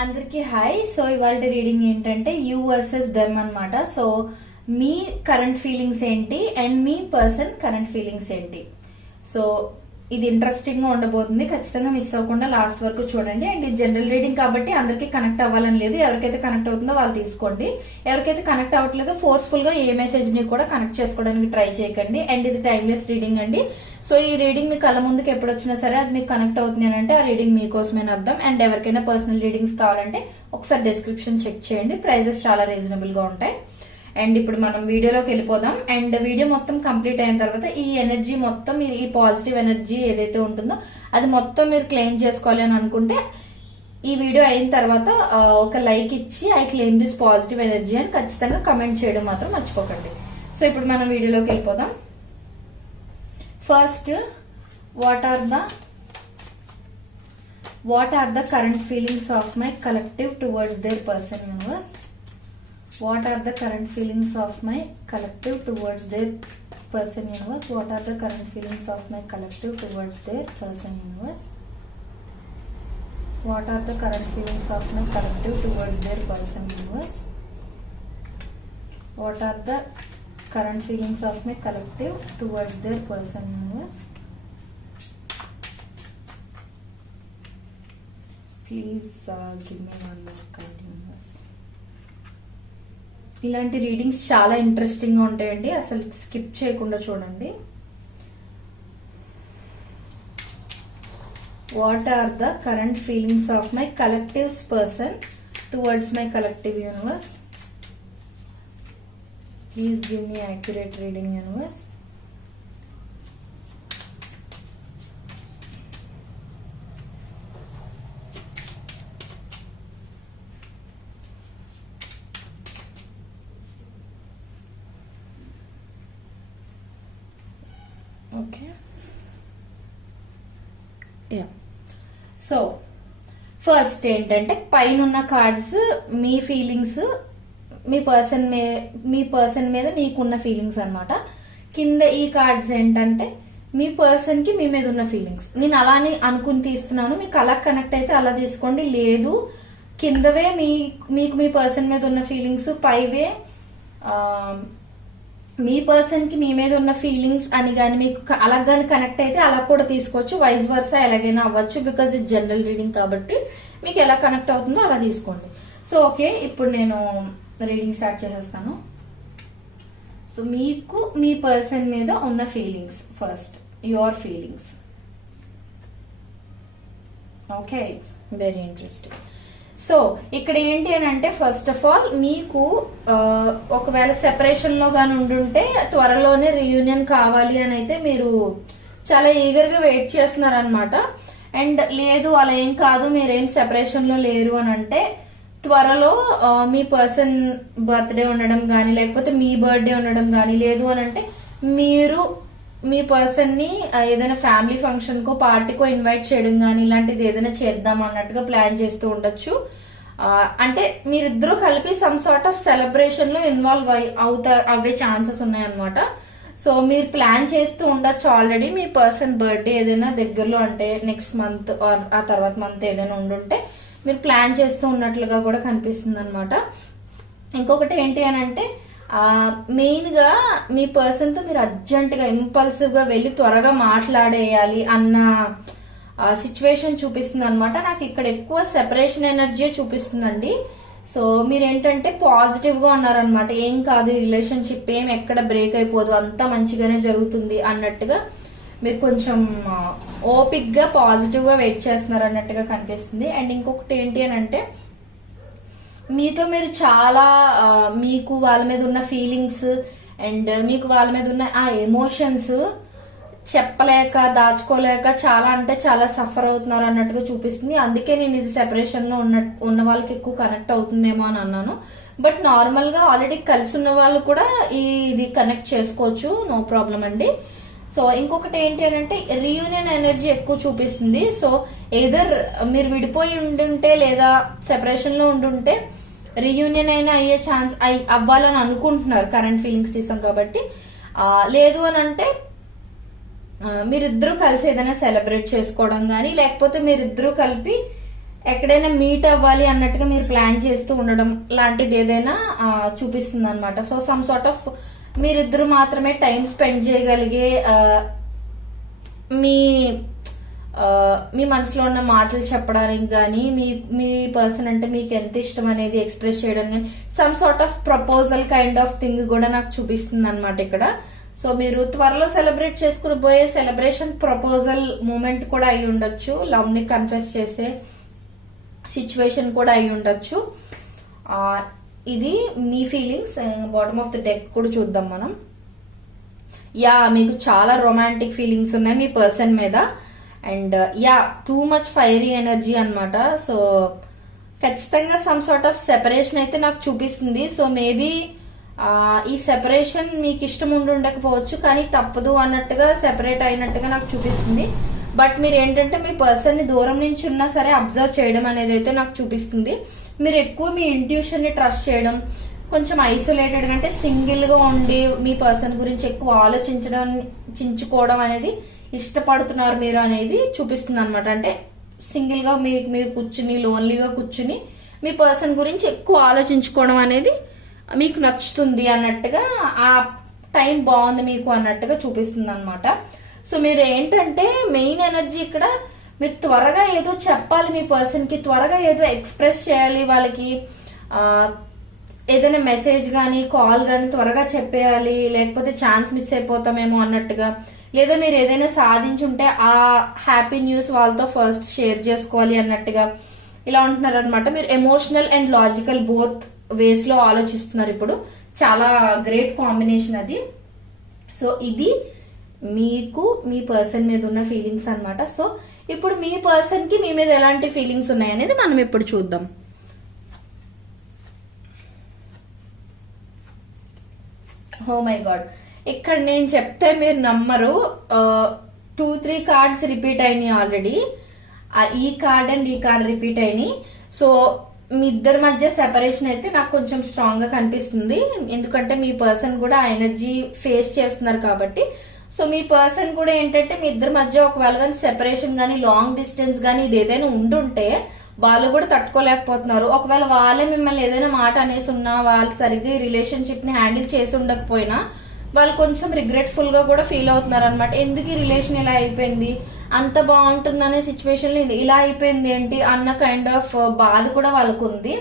అందరికి hi. So ఇవాళ reading ఏంటంటే యూ వర్సెస్ దెమ్ అన్నమాట. సో మీ కరెంట్ ఫీలింగ్స్ ఏంటి and me person current feelings ఏంటి. సో ఇది ఇంట్రెస్టింగ్ గా ఉండబోతుంది, ఖచ్చితంగా మిస్ అవ్వకుండా లాస్ట్ వరకు చూడండి. అండ్ ఇది జనరల్ రీడింగ్ కాబట్టి అందరికీ కనెక్ట్ అవ్వాలని లేదు, ఎవరికైతే కనెక్ట్ అవుతుందో వాళ్ళు తీసుకోండి. ఎవరికైతే కనెక్ట్ అవ్వట్లేదో ఫోర్స్ఫుల్ గా ఏ మెసేజ్ ని కూడా కనెక్ట్ చేసుకోవడానికి ట్రై చేయకండి. అండ్ ఇది టైమ్లెస్ రీడింగ్ అండి. సో ఈ రీడింగ్ మీ కళ్ళ ముందుకు ఎప్పుడు వచ్చినా సరే అది మీకు కనెక్ట్ అవుతుంది అంటే ఆ రీడింగ్ మీకోసమే అర్థం. అండ్ ఎవరికైనా పర్సనల్ రీడింగ్స్ కావాలంటే ఒకసారి డిస్క్రిప్షన్ చెక్ చేయండి, ప్రైజెస్ చాలా రీజనబుల్ గా ఉంటాయి. అండ్ ఇప్పుడు మనం వీడియోలోకి వెళ్ళిపోదాం. అండ్ వీడియో మొత్తం కంప్లీట్ అయిన తర్వాత ఈ ఎనర్జీ మొత్తం, మీరు ఈ పాజిటివ్ ఎనర్జీ ఏదైతే ఉంటుందో అది మొత్తం మీరు క్లెయిమ్ చేసుకోవాలి అని అనుకుంటే ఈ వీడియో అయిన తర్వాత ఒక లైక్ ఇచ్చి I claim this positive energy అని ఖచ్చితంగా కమెంట్ చేయడం మాత్రం మర్చిపోకండి. సో ఇప్పుడు మనం వీడియోలోకి వెళ్ళిపోదాం. First, what are the current feelings of my collective towards their person, universe? What are the current feelings of my collective towards their person, universe? What are the current feelings of my collective towards their person, universe? What are the current feelings of my collective towards their person, universe? What are the current feelings of my collective towards their person, universe? Please give me one more card, universe. ఇలాంటి readings చాలా interesting గా ఉంటాయండి, అసలు skip చేయకుండా చూడండి. What are the current feelings of my collectives person towards my collective, universe? Please give me accurate reading, universe. Okay, so first ఏంటంటే పైన cards మీ ఫీలింగ్స్, మీ పర్సన్ మీద మీకున్న ఫీలింగ్స్ అన్నమాట. కింద ఈ కార్డ్స్ ఏంటంటే మీ పర్సన్ కి మీ మీద ఉన్న ఫీలింగ్స్. నేను అలానే అనుకుని తీస్తున్నాను, మీకు అలా కనెక్ట్ అయితే అలా తీసుకోండి, లేదు కిందవే మీకు మీ పర్సన్ మీద ఉన్న ఫీలింగ్స్, పైవే మీ పర్సన్ కి మీ మీద ఉన్న ఫీలింగ్స్ అని గాని మీకు అలా గాని కనెక్ట్ అయితే అలా కూడా తీసుకోవచ్చు. వైస్ వర్సా ఎలాగైనా అవ్వచ్చు, బికాజ్ ఇది జనరల్ రీడింగ్ కాబట్టి మీకు ఎలా కనెక్ట్ అవుతుందో అలా తీసుకోండి. సో ఓకే, ఇప్పుడు నేను రీడింగ్ స్టార్ట్ చేసేస్తాను. సో మీకు మీ పర్సన్ మీద ఉన్న feelings, first your feelings. Okay, very interesting. So ఇక్కడ ఏంటి అని అంటే, ఫస్ట్ ఆఫ్ ఆల్ మీకు ఒకవేళ సెపరేషన్ లో గాని ఉండుంటే త్వరలోనే రీయూనియన్ కావాలి అని అయితే మీరు చాలా ఈగర్ గా వెయిట్ చేస్తున్నారు అనమాట. అండ్ లేదు అలా ఏం కాదు, మీరేం సెపరేషన్ లో లేరు అని అంటే త్వరలో మీ పర్సన్ బర్త్డే ఉండడం గానీ, లేకపోతే మీ బర్త్డే ఉండడం గానీ, లేదు అని అంటే మీరు మీ పర్సన్ ని ఏదైనా ఫ్యామిలీ ఫంక్షన్ కో పార్టీకో ఇన్వైట్ చేయడం గానీ ఇలాంటిది ఏదైనా చేద్దాం అన్నట్టుగా ప్లాన్ చేస్తూ ఉండొచ్చు. అంటే మీరిద్దరూ కలిపి సమ్ సార్ట్ ఆఫ్ సెలబ్రేషన్ లో ఇన్వాల్వ్ అవే ఛాన్సెస్ ఉన్నాయన్నమాట. సో మీరు ప్లాన్ చేస్తూ ఉండొచ్చు ఆల్రెడీ. మీ పర్సన్ బర్త్డే ఏదైనా దగ్గరలో అంటే నెక్స్ట్ మంత్ ఆ తర్వాత మంత్ ఏదైనా ఉండుంటే మీరు ప్లాన్ చేస్తూ ఉన్నట్లుగా కూడా కనిపిస్తుంది అనమాట. ఇంకొకటి ఏంటి అని అంటే, మెయిన్ గా మీ పర్సన్ తో మీరు అర్జెంట్ గా ఇంపల్సివ్ గా వెళ్లి త్వరగా మాట్లాడేయాలి అన్న సిచ్యువేషన్ చూపిస్తుంది అనమాట. నాకు ఇక్కడ ఎక్కువ సెపరేషన్ ఎనర్జీ చూపిస్తుందండి. సో మీరేంటంటే పాజిటివ్ గా ఉన్నారనమాట, ఏం కాదు ఈ రిలేషన్షిప్ ఏం ఎక్కడ బ్రేక్ అయిపోదు, అంతా మంచిగానే జరుగుతుంది అన్నట్టుగా మీరు కొంచెం ఓపిక్ గా పాజిటివ్ గా వెయిట్ చేస్తున్నారు అన్నట్టుగా కనిపిస్తుంది. అండ్ ఇంకొకటి ఏంటి అని అంటే, మీతో మీరు చాలా మీకు వాళ్ళ మీద ఉన్న ఫీలింగ్స్ అండ్ మీకు వాళ్ళ మీద ఉన్న ఆ ఎమోషన్స్ చెప్పలేక దాచుకోలేక చాలా అంటే చాలా సఫర్ అవుతున్నారు అన్నట్టుగా చూపిస్తుంది. అందుకే నేను ఇది సెపరేషన్ లో ఉన్న వాళ్ళకి ఎక్కువ కనెక్ట్ అవుతుందేమో అని అన్నాను. బట్ నార్మల్ గా ఆల్రెడీ కలిసి ఉన్న వాళ్ళు కూడా ఇది కనెక్ట్ చేసుకోవచ్చు, నో ప్రాబ్లం అండి. సో ఇంకొకటి ఏంటి అని అంటే, రీయూనియన్ ఎనర్జీ ఎక్కువ చూపిస్తుంది. సో ఎదర్ మీరు విడిపోయి ఉండుంటే లేదా సెపరేషన్ లో ఉండుంటే రీయూనియన్ అయినా అయ్యే ఛాన్స్ అవ్వాలని అనుకుంటున్నారు కరెంట్ ఫీలింగ్స్ తీసాం కాబట్టి. లేదు అని అంటే మీరిద్దరూ కలిసి ఏదైనా సెలబ్రేట్ చేసుకోవడం గానీ, లేకపోతే మీరిద్దరూ కలిపి ఎక్కడైనా మీట్ అవ్వాలి అన్నట్టుగా మీరు ప్లాన్ చేస్తూ ఉండడం లాంటిది ఏదైనా చూపిస్తుంది అనమాట. సో సమ్ సార్ట్ ఆఫ్ మీరిద్దరు మాత్రమే టైం స్పెండ్ చేయగలిగే మీ మనసులో ఉన్న మాటలు చెప్పడానికి కానీ మీ పర్సన్ అంటే మీకు ఎంత ఇష్టం అనేది ఎక్స్ప్రెస్ చేయడానికి కానీ some sort of proposal kind of thing కూడా నాకు చూపిస్తుంది అనమాట ఇక్కడ. సో మీరు త్వరలో సెలబ్రేట్ చేసుకుని పోయే సెలబ్రేషన్ ప్రపోజల్ మూమెంట్ కూడా అయి ఉండొచ్చు, లవ్ ని కన్ఫెస్ చేసే సిచ్యువేషన్ కూడా అయి ఉండొచ్చు. ఇది మీ feelings. Bottom of the deck కూడా చూద్దాం మనం. మీకు చాలా రొమాంటిక్ ఫీలింగ్స్ ఉన్నాయి మీ పర్సన్ మీద. And too much fiery energy అన్నమాట. సో ఖచ్చితంగా సమ్ సార్ట్ ఆఫ్ సెపరేషన్ అయితే నాకు చూపిస్తుంది. సో మేబీ ఈ సెపరేషన్ మీకు ఇష్టం ఉండి ఉండకపోవచ్చు, కానీ తప్పదు అన్నట్టుగా సెపరేట్ అయినట్టుగా నాకు చూపిస్తుంది. బట్ మీరు ఏంటంటే మీ పర్సన్ ని దూరం నుంచి ఉన్నా సరే అబ్జర్వ్ చేయడం అనేది అయితే నాకు చూపిస్తుంది. మీరు ఎక్కువ మీ ఇంట్యూషన్ ని ట్రస్ట్ చేయడం, కొంచెం ఐసోలేటెడ్ గా అంటే సింగిల్ గా ఉండి మీ పర్సన్ గురించి ఎక్కువ చించుకోవడం అనేది ఇష్టపడుతున్నారు మీరు అనేది చూపిస్తుంది అనమాట. అంటే సింగిల్ గా మీరు కూర్చుని లోన్లీగా కూర్చుని మీ పర్సన్ గురించి ఎక్కువ ఆలోచించుకోవడం అనేది మీకు నచ్చుతుంది అన్నట్టుగా, ఆ టైం బాగుంది మీకు అన్నట్టుగా చూపిస్తుంది అనమాట. సో మీరు ఏంటంటే మెయిన్ ఎనర్జీ ఇక్కడ మీరు త్వరగా ఏదో చెప్పాలి మీ పర్సన్ కి, త్వరగా ఏదో ఎక్స్ప్రెస్ చేయాలి వాళ్ళకి, ఏదైనా మెసేజ్ గానీ కాల్ గానీ త్వరగా చెప్పేయాలి, లేకపోతే ఛాన్స్ మిస్ అయిపోతామేమో అన్నట్టుగా, లేదా మీరు ఏదైనా సాధించుంటే ఆ హ్యాపీ న్యూస్ వాళ్ళతో ఫస్ట్ షేర్ చేసుకోవాలి అన్నట్టుగా ఇలా ఉంటున్నారు అనమాట. మీరు emotional and logical both ways లో ఆలోచిస్తున్నారు ఇప్పుడు. చాలా గ్రేట్ కాంబినేషన్ అది. సో ఇది మీకు మీ పర్సన్ మీద ఉన్న ఫీలింగ్స్ అన్నమాట. సో ఇప్పుడు మీ పర్సన్ కి మీ మీద ఎలాంటి ఫీలింగ్స్ ఉన్నాయనేది మనం ఇప్పుడు చూద్దాం. ఓ మై గాడ్, ఇక్కడ నేను చెప్తే మీరు నమ్మరు. 2-3 కార్డ్స్ రిపీట్ అయినాయి ఆల్రెడీ. ఈ కార్డ్ అండ్ ఈ కార్డ్ రిపీట్ అయినాయి. సో మీ ఇద్దరి మధ్య సెపరేషన్ అయితే నాకు కొంచెం స్ట్రాంగ్ గా కనిపిస్తుంది. ఎందుకంటే మీ పర్సన్ కూడా ఆ ఎనర్జీ ఫేస్ చేస్తున్నారు కాబట్టి. సో మీ పర్సన్ కూడా ఏంటంటే మీ ఇద్దరి మధ్య ఒకవేళ కానీ సెపరేషన్ గానీ లాంగ్ డిస్టెన్స్ గానీ ఇది ఏదైనా ఉండుంటే వాళ్ళు కూడా తట్టుకోలేకపోతున్నారు. ఒకవేళ వాళ్ళే మిమ్మల్ని ఏదైనా మాట అనేసి ఉన్నా, వాళ్ళు సరిగ్గా ఈ రిలేషన్షిప్ ని హ్యాండిల్ చేసి ఉండకపోయినా వాళ్ళు కొంచెం రిగ్రెట్ఫుల్ గా కూడా ఫీల్ అవుతున్నారు అనమాట. ఎందుకు ఈ రిలేషన్ ఇలా అయిపోయింది, అంత బాగుంటుందనే సిచ్యువేషన్ లో ఇలా అయిపోయింది ఏంటి అన్న కైండ్ ఆఫ్ బాధ కూడా వాళ్ళకు ఉంది.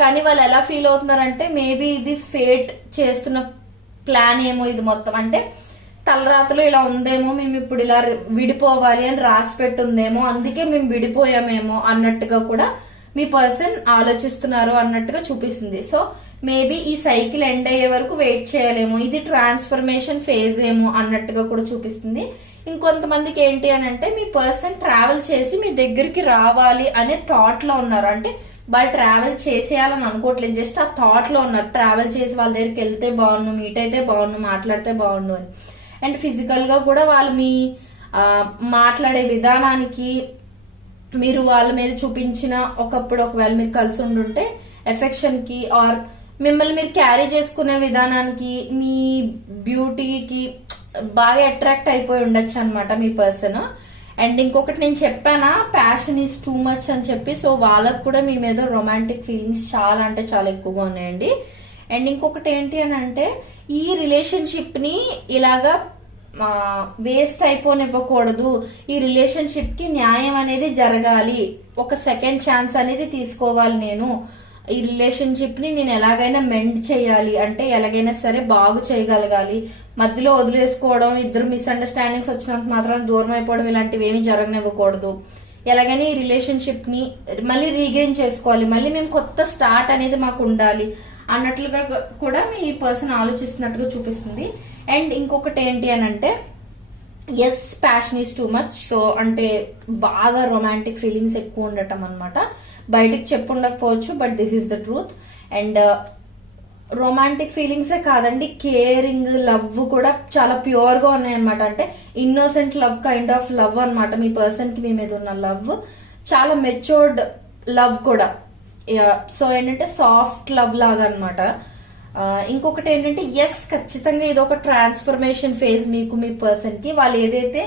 కానీ వాళ్ళు ఎలా ఫీల్ అవుతున్నారంటే మేబీ ఇది ఫేట్ చేస్తున్న ప్లాన్ ఏమో ఇది మొత్తం, అంటే తలరాతలో ఇలా ఉందేమో, మేము ఇప్పుడు ఇలా విడిపోవాలి అని రాసి పెట్టుందేమో, అందుకే మేము విడిపోయామేమో అన్నట్టుగా కూడా మీ పర్సన్ ఆలోచిస్తున్నారు అన్నట్టుగా చూపిస్తుంది. సో మేబీ ఈ సైకిల్ ఎండ్ అయ్యే వరకు వెయిట్ చేయాలేమో, ఇది ట్రాన్స్ఫర్మేషన్ ఫేజ్ ఏమో అన్నట్టుగా కూడా చూపిస్తుంది. ఇంకొంతమందికి ఏంటి అని అంటే మీ పర్సన్ ట్రావెల్ చేసి మీ దగ్గరికి రావాలి అనే థాట్ లో ఉన్నారు. అంటే వాళ్ళు ట్రావెల్ చేసేయాలని అనుకోవట్లేదు, జస్ట్ ఆ థాట్ లో ఉన్నారు. ట్రావెల్ చేసి వాళ్ళ దగ్గరికి వెళ్తే బాగుండు, మీట్ అయితే బాగుండు, మాట్లాడితే బాగుండు అని. అండ్ ఫిజికల్ గా కూడా వాళ్ళు మీ మాట్లాడే విధానానికి, మీరు వాళ్ళ మీద చూపించిన ఒకప్పుడు ఒకవేళ మీరు కలిసి ఉండుంటే ఎఫెక్షన్ కి ఆర్ మిమ్మల్ని మీరు క్యారీ చేసుకునే విధానానికి, మీ బ్యూటీకి బాగా అట్రాక్ట్ అయిపోయి ఉండొచ్చు అనమాట మీ పర్సన్. అండ్ ఇంకొకటి నేను చెప్పానా ప్యాషన్ ఈజ్ టూ మచ్ అని చెప్పి. సో వాళ్ళకు కూడా మీ మీద రొమాంటిక్ ఫీలింగ్స్ చాలా అంటే చాలా ఎక్కువగా ఉన్నాయండి. అండ్ ఇంకొకటి ఏంటి అని అంటే ఈ రిలేషన్షిప్ ని ఇలాగా వేస్ట్ అయిపోనివ్వకూడదు, ఈ రిలేషన్షిప్ కి న్యాయం అనేది జరగాలి, ఒక సెకండ్ ఛాన్స్ అనేది తీసుకోవాలి, నేను ఈ రిలేషన్షిప్ ని నేను ఎలాగైనా మెండ్ చేయాలి, అంటే ఎలాగైనా సరే బాగు చేయగలగాలి, మధ్యలో వదిలేసుకోవడం, ఇద్దరు మిస్అండర్స్టాండింగ్స్ వచ్చినంత మాత్రం దూరం అయిపోవడం ఇలాంటివి ఏమి జరగనివ్వకూడదు, ఎలాగైనా ఈ రిలేషన్షిప్ ని మళ్ళీ రీగెయిన్ చేసుకోవాలి, మళ్ళీ మేము కొత్త స్టార్ట్ అనేది మాకు ఉండాలి అన్నట్లుగా కూడా మీ పర్సన్ ఆలోచిస్తున్నట్టుగా చూపిస్తుంది. అండ్ ఇంకొకటి ఏంటి అని అంటే yes passion is too much. So అంటే బాగా రొమాంటిక్ ఫీలింగ్స్ ఎక్కువ ఉండటం అనమాట. బయటికి చెప్పుండకపోవచ్చు, but this is the truth. And romantic ఫీలింగ్సే కాదండి, కేరింగ్ లవ్ కూడా చాలా ప్యూర్ గా ఉన్నాయన్నమాట. అంటే innocent love kind of love అనమాట. మీ పర్సన్ కి మీ మీద ఉన్న లవ్ చాలా మెచ్యూర్డ్ లవ్ కూడా. సో ఏంటంటే సాఫ్ట్ లవ్ లాగా అనమాట. ఇంకొకటి ఏంటంటే ఎస్ ఖచ్చితంగా ఇది ఒక ట్రాన్స్ఫర్మేషన్ ఫేజ్ మీకు మీ పర్సన్ కి. వాళ్ళు ఏదైతే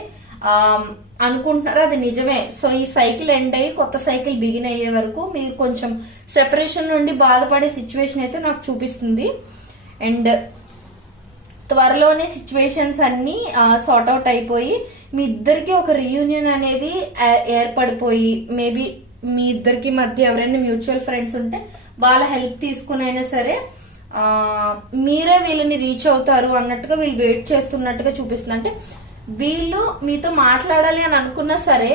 అనుకుంటున్నారో అది నిజమే. సో ఈ సైకిల్ ఎండ్ అయ్యి కొత్త సైకిల్ బిగిన్ అయ్యే వరకు మీరు కొంచెం సెపరేషన్ నుండి బాధపడే సిచ్యువేషన్ అయితే నాకు చూపిస్తుంది. అండ్ త్వరలోనే సిచ్యువేషన్స్ అన్ని సార్ట్ అవుట్ అయిపోయి మీ ఇద్దరికి ఒక రీయూనియన్ అనేది ఏర్పడిపోయి, మేబీ మీ ఇద్దరికి మధ్య ఎవరైనా మ్యూచువల్ ఫ్రెండ్స్ ఉంటే వాళ్ళ హెల్ప్ తీసుకునైనా సరే మీరే వీళ్ళని రీచ్ అవుతారు అన్నట్టుగా వీళ్ళు వెయిట్ చేస్తున్నట్టుగా చూపిస్తుంది. అంటే వీళ్ళు మీతో మాట్లాడాలి అని అనుకున్నా సరే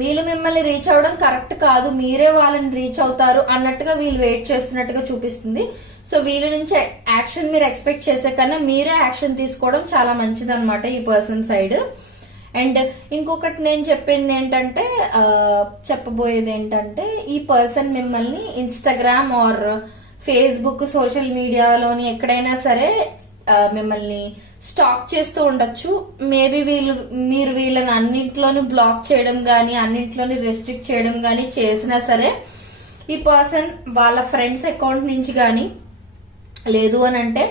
వీళ్ళు మిమ్మల్ని రీచ్ అవ్వడం కరెక్ట్ కాదు, మీరే వాళ్ళని రీచ్ అవుతారు అన్నట్టుగా వీళ్ళు వెయిట్ చేస్తున్నట్టుగా చూపిస్తుంది. సో వీళ్ళ నుంచి యాక్షన్ మీరు ఎక్స్పెక్ట్ చేసే కన్నా మీరే యాక్షన్ తీసుకోవడం చాలా మంచిదన్నమాట ఈ పర్సన్ సైడ్. అండ్ ఇంకొకటి నేను చెప్పబోయేది ఏంటంటే ఈ పర్సన్ మిమ్మల్ని ఇన్స్టాగ్రామ్ ఆర్ ఫేస్బుక్ సోషల్ మీడియాలోని ఎక్కడైనా సరే మిమ్మల్ని స్టాక్ చేస్తూ ఉండొచ్చు. మేబీ మీరు వీళ్ళని అన్నింట్లోనూ బ్లాక్ చేయడం గానీ అన్నింట్లోని రెస్ట్రిక్ట్ చేయడం గానీ చేసినా సరే ఈ పర్సన్ వాళ్ళ ఫ్రెండ్స్ అకౌంట్ నుంచి గానీ లేదు అని అంటే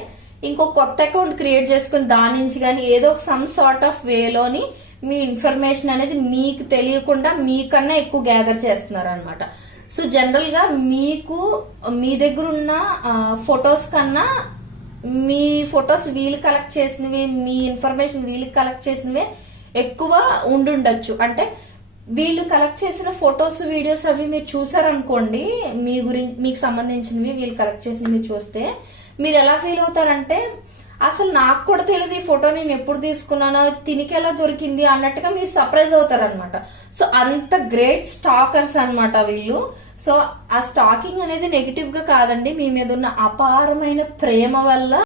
ఇంకో కొత్త అకౌంట్ క్రియేట్ చేసుకుని దాని నుంచి గానీ ఏదో సమ్ సార్ట్ ఆఫ్ వేలోని మీ ఇన్ఫర్మేషన్ అనేది మీకు తెలియకుండా మీకన్నా ఎక్కువ గ్యాదర్ చేస్తున్నారు అనమాట. సో జనరల్ గా మీకు మీ దగ్గర ఉన్న ఫొటోస్ కన్నా మీ ఫొటోస్ వీళ్ళు కలెక్ట్ చేసినవి, మీ ఇన్ఫర్మేషన్ వీళ్ళు కలెక్ట్ చేసినవే ఎక్కువ ఉండుండొచ్చు. అంటే వీళ్ళు కలెక్ట్ చేసిన ఫొటోస్ వీడియోస్ అవి మీరు చూసారనుకోండి, మీ గురించి మీకు సంబంధించినవి వీళ్ళు కలెక్ట్ చేసినవి చూస్తే మీరు ఎలా ఫీల్ అవుతారంటే అసలు నాకు కూడా తెలియదు ఈ ఫోటో నేను ఎప్పుడు తీసుకున్నానో, తినికి ఎలా దొరికింది అన్నట్టుగా మీరు సర్ప్రైజ్ అవుతారనమాట. సో అంత గ్రేట్ స్టాకర్స్ అన్నమాట వీళ్ళు. సో ఆ స్టాకింగ్ అనేది నెగిటివ్ గా కాదండి, మీ మీద ఉన్న అపారమైన ప్రేమ వల్ల